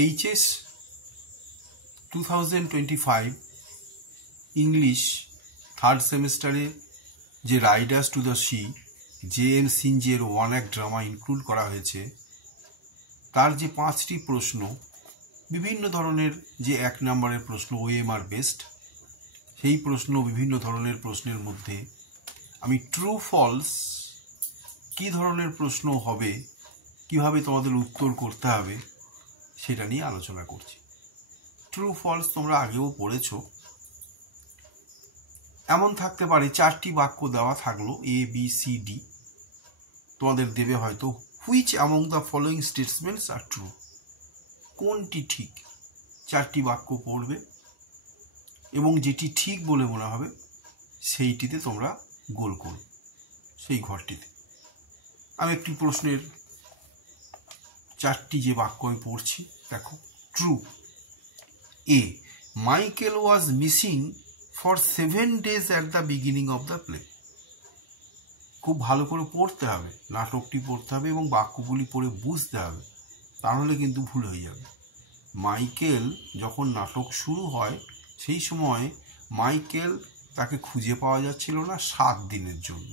HS 2025 English third সেমিস্টারে যে riders to the sea J M. সিনজের ওয়ান অ্যাক্ট ড্রামা ইনক্লুড করা হয়েছে, তার যে 5টি প্রশ্ন, বিভিন্ন ধরনের যে 1 নম্বরের প্রশ্ন OMR বেস্ট, সেই প্রশ্ন, বিভিন্ন ধরনের প্রশ্নের মধ্যে আমি ট্রু ফলস কী ধরনের প্রশ্ন হবে, কিভাবে তোমাদের উত্তর করতে হবে, সেটা নিয়ে আলোচনা করছি। ট্রু ফলস তোমরা আগেও পড়েছো। এমন থাকতে পারে 4টি বাক্য দেওয়া থাকলো ABCD, তোমাদের দেবে হয়তো which among the following statements are true, কোনটি ঠিক। 4টি বাক্য পড়বে এবং যেটি ঠিক বলে মনে হবে সেইটিতে তোমরা গোল করবে, সেই ঘরটিতে। আমি একটি প্রশ্নের 4টি যে বাক্য আমি পড়ছি, দেখো। True. A. Michael was missing for 7 days at the beginning of the play. খুব ভালো করে পড়তে হবে, নাটকটি পড়তে হবে এবং বাক্যগুলি পড়ে বুঝতে হবে, তাহলে কিন্তু ভুল হয়ে যাবে। মাইকেল যখন নাটক শুরু হয় সেই সময় মাইকেল তাকে খুঁজে পাওয়া যাচ্ছিল না 7 দিনের জন্য।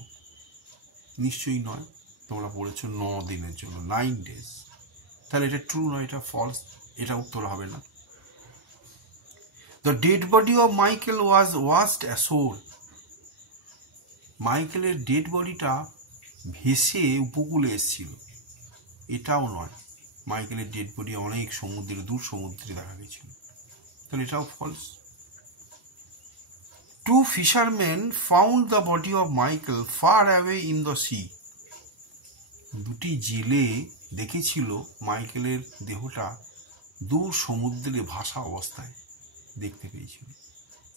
নিশ্চয়ই নয়, তোমরা পড়েছো 9 দিনের জন্য, 9 days। তাহলে এটা ট্রু নয়, এটা ফলস, এটা উত্তর হবে না। The dead body of Michael was washed ashore. মাইকেলের ডেড বডিটা ভেসে উপকূলে এসেছিল, এটাও নয়। মাইকেলের ডেড বডি অনেক সমুদ্রে, দূর সমুদ্রে দেখা গেছিল, তাহলে এটাও false. 2 fishermen found the body of Michael far away in the sea. 2টি জেলে দেখেছিল মাইকেলের দেহটা দূর সমুদ্রে ভাসা অবস্থায় দেখতে পেয়েছিল,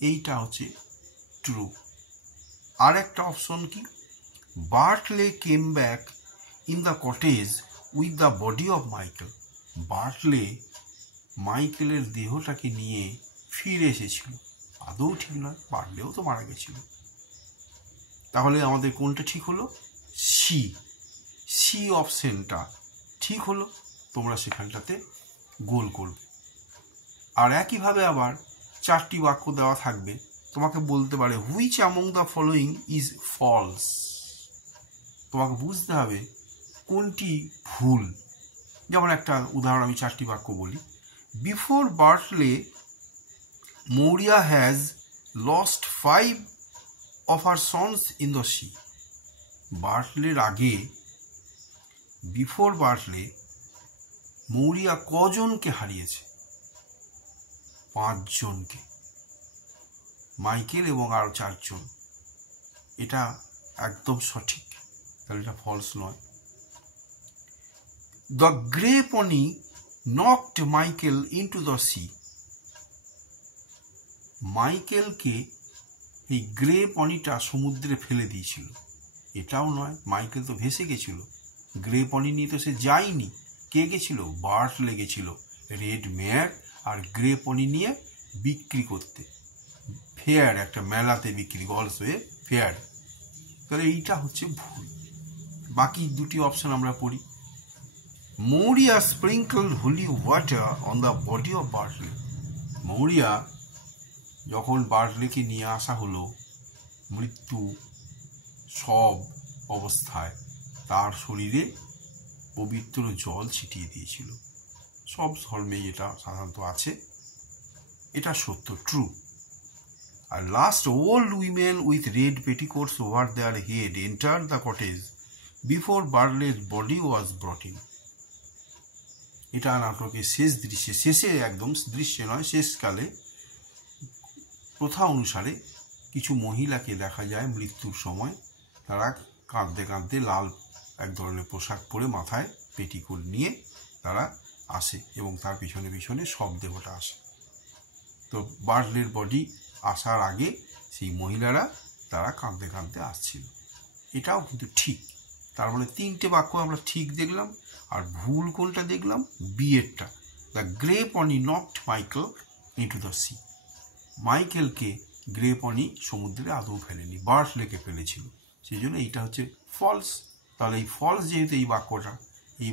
এইটা হচ্ছে ট্রু। আর একটা অপশন কি, Bartley came back in the cottage with the body of Michael. Bartley মাইকেলের দেহটাকে নিয়ে ফিরে এসেছিল, আদৌ ঠিক নয়, বার্টলেও তো মারা গেছিল। তাহলে আমাদের কোনটা ঠিক হলো? সি অপশনটা ঠিক হলো, তোমরা সেখানটাতে গোল করবে। আর একইভাবে আবার 4টি বাক্য দেওয়া থাকবে, তোমাকে বলতে পারে which among the following is false. তোমাকে বুঝতে হবে কোনটি ভুল। যেমন একটা উদাহরণ, আমি 4টি বাক্য বলি। Before Bartley Maurya has lost 5 of her sons in the sea. বার্টলের আগে, বিফোর বার্টলে, মৌরিয়া কজনকে হারিয়েছে? 5 জনকে, মাইকেল এবং আরো 4 জন। এটা একদম সঠিক, তাহলে এটা ফলস নয়। The grey pony knocked Michael into the sea. মাইকেলকে এই গ্রে পনিটা সমুদ্রে ফেলে দিয়েছিল, এটাও নয়। মাইকেল তো ভেসে গেছিল, গ্রে পনি নিয়ে তো সে যায়নি। কে গেছিল? বার্টলে গেছিল রেড মেয়ার আর গ্রে পনি নিয়ে বিক্রি করতে, ফেয়ার, একটা মেলাতে বিক্রি, গলসওয়ে ফেয়ার। তাহলে এইটা হচ্ছে ভুল। বাকি 2টি অপশন আমরা পড়ি। Maurya sprinkle holy water on the body of Bartley. Maurya যখন বার্টলেকে নিয়ে আসা হলো মৃত্যু সব অবস্থায়, তার শরীরে পবিত্র জল ছিটিয়ে দিয়েছিল। সব ধর্মেই এটা সাধারণত আছে, এটা সত্য, ট্রু। আর last, old women with red petticoats over their head enter the cottage before বার্টলের বডি ওয়াজ ব্রট ইন। এটা নাটকের শেষ দৃশ্যে, শেষে একদম দৃশ্যে নয়, শেষকালে প্রথা অনুসারে কিছু মহিলাকে দেখা যায় মৃত্যুর সময়, তারা কাঁদতে কাঁদতে লাল এক ধরনের পোশাক পরে, মাথায় পেটিকোট নিয়ে তারা আসে এবং তার পিছনে পিছনে সব দেহটা আসে। তো বার্টলের বডি আসার আগে সেই মহিলারা তারা কাঁদতে কাঁদতে আসছিল, এটাও কিন্তু ঠিক। তার মানে 3টে বাক্য আমরা ঠিক দেখলাম, আর ভুল কোনটা দেখলাম? বিয়েরটা। The grey pony knocked Michael into the sea. মাইকেলকে গ্রে পনি সমুদ্রে আদৌ ফেলেনি, বার্টলেকে ফেলেছিল, সেই জন্য এইটা হচ্ছে ফলস। তাহলে এই ফলস যেহেতু এই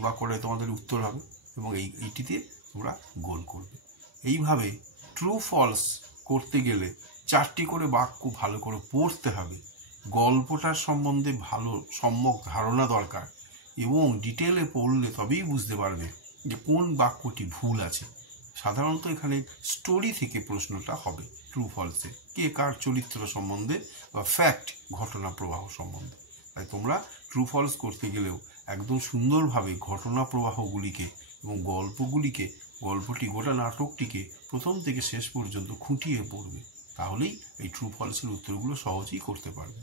বাক্যটায় তোমাদের উত্তর হবে এবং এইটিতে তোমরা গোল করবে। এইভাবে ট্রু ফলস করতে গেলে 4টি করে বাক্য ভালো করে পড়তে হবে, গল্পটার সম্বন্ধে ভালো সম্যক ধারণা দরকার, এবং ডিটেলে পড়লে তবেই বুঝতে পারবে যে কোন বাক্যটি ভুল আছে। সাধারণত এখানে স্টোরি থেকে প্রশ্নটা হবে ট্রু ফলসে, কে কার চরিত্র সম্বন্ধে বা ফ্যাক্ট ঘটনা প্রবাহ সম্বন্ধে। তাই তোমরা ট্রু ফলস করতে গেলেও একদম সুন্দরভাবে ঘটনা প্রবাহগুলিকে এবং গল্পগুলিকে, গল্পটি গোটা নাটকটিকে প্রথম থেকে শেষ পর্যন্ত খুঁটিয়ে পড়বে, তাহলেই এই ট্রু ফলসের উত্তরগুলো সহজেই করতে পারবে।